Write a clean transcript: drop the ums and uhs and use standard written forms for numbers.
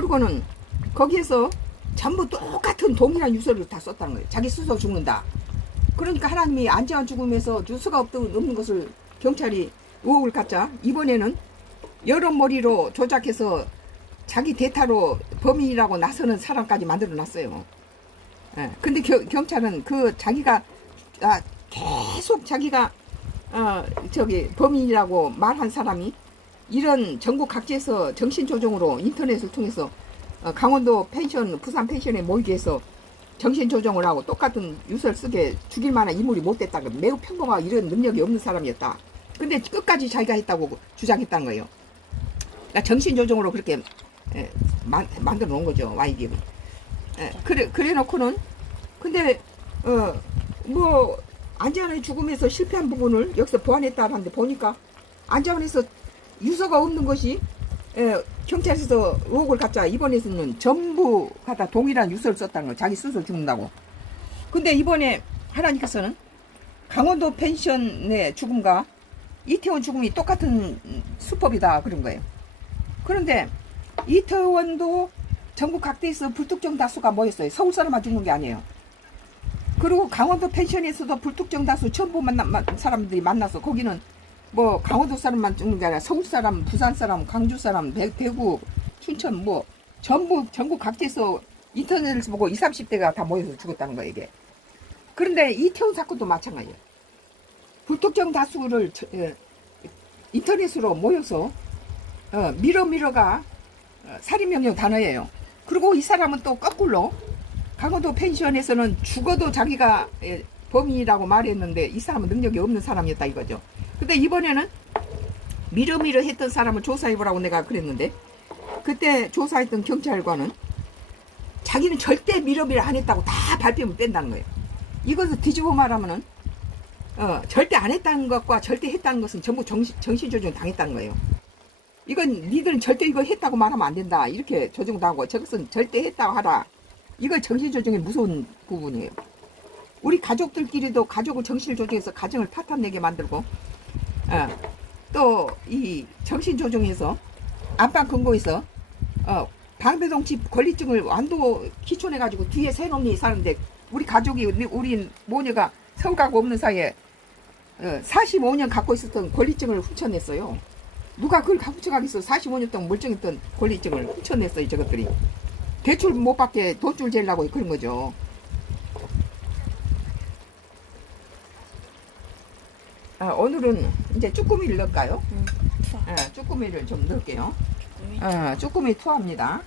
그러고는 거기에서 전부 똑같은 동일한 유서를 다 썼다는 거예요. 자기 스스로 죽는다. 그러니까 하나님이 안전한 죽음에서 유서가 없는 것을 경찰이 의혹을 갖자 이번에는 여러 머리로 조작해서 자기 대타로 범인이라고 나서는 사람까지 만들어 놨어요. 예. 근데 경찰은 그 자기가 계속 자기가 범인이라고 말한 사람이 이런 전국 각지에서 정신조정으로 인터넷을 통해서 강원도 펜션, 부산 펜션에 모이게 해서 정신조정을 하고 똑같은 유서를 쓰게 죽일 만한 인물이 못 됐다. 매우 평범하고 이런 능력이 없는 사람이었다. 근데 끝까지 자기가 했다고 주장했다는 거예요. 그러니까 정신조정으로 그렇게 만들어 놓은 거죠. YDM이. 그래 놓고는 근데 뭐 안전의 죽음에서 실패한 부분을 여기서 보완했다 하는데 보니까 안전에서 유서가 없는 것이 경찰에서 의혹을 갖자 이번에서는 전부 다 동일한 유서를 썼다는 거. 자기 스스로 죽는다고. 근데 이번에 하나님께서는 강원도 펜션의 죽음과 이태원 죽음이 똑같은 수법이다 그런 거예요. 그런데 이태원도 전국 각지에서 불특정 다수가 모였어요. 서울 사람만 죽는 게 아니에요. 그리고 강원도 펜션에서도 불특정 다수 처음 본 사람들이 만나서 거기는 뭐 강원도 사람만 죽는 게 아니라 서울 사람, 부산 사람, 광주 사람, 대구, 춘천 뭐 전부 전국 각지에서 인터넷을 보고 20, 30대가 다 모여서 죽었다는 거예요 이게. 그런데 이태원 사건도 마찬가지예요. 불특정 다수를 인터넷으로 모여서 미러가 살인명령 단어예요. 그리고 이 사람은 또 거꾸로 강원도 펜션에서는 죽어도 자기가 범인이라고 말했는데 이 사람은 능력이 없는 사람이었다 이거죠. 근데 이번에는 미러미러 했던 사람을 조사해보라고 내가 그랬는데 그때 조사했던 경찰관은 자기는 절대 미러미러 안 했다고 다 발뺌을 뺀다는 거예요. 이것을 뒤집어 말하면은 절대 안 했다는 것과 절대 했다는 것은 전부 정신조정 당했다는 거예요. 이건 니들은 절대 이거 했다고 말하면 안 된다 이렇게 조정도 하고 저것은 절대 했다고 하라. 이거 정신조정의 무서운 부분이에요. 우리 가족들끼리도 가족을 정신조정해서 가정을 파탄내게 만들고 또 이 정신조정에서 안방 근거에서 방배동 집 권리증을 완도 기촌해가지고 뒤에 새 놈이 사는데 우리 가족이 우리 모녀가 성과가 없는 사이에 45년 갖고 있었던 권리증을 훔쳐냈어요. 누가 그걸 훔쳐가겠어. 45년 동안 멀쩡했던 권리증을 훔쳐냈어요. 저것들이 대출 못 받게 돈줄 재려고 그런 거죠. 오늘은 이제 쭈꾸미를 넣을까요? 쭈꾸미를 좀 넣을게요. 쭈꾸미 투하입니다.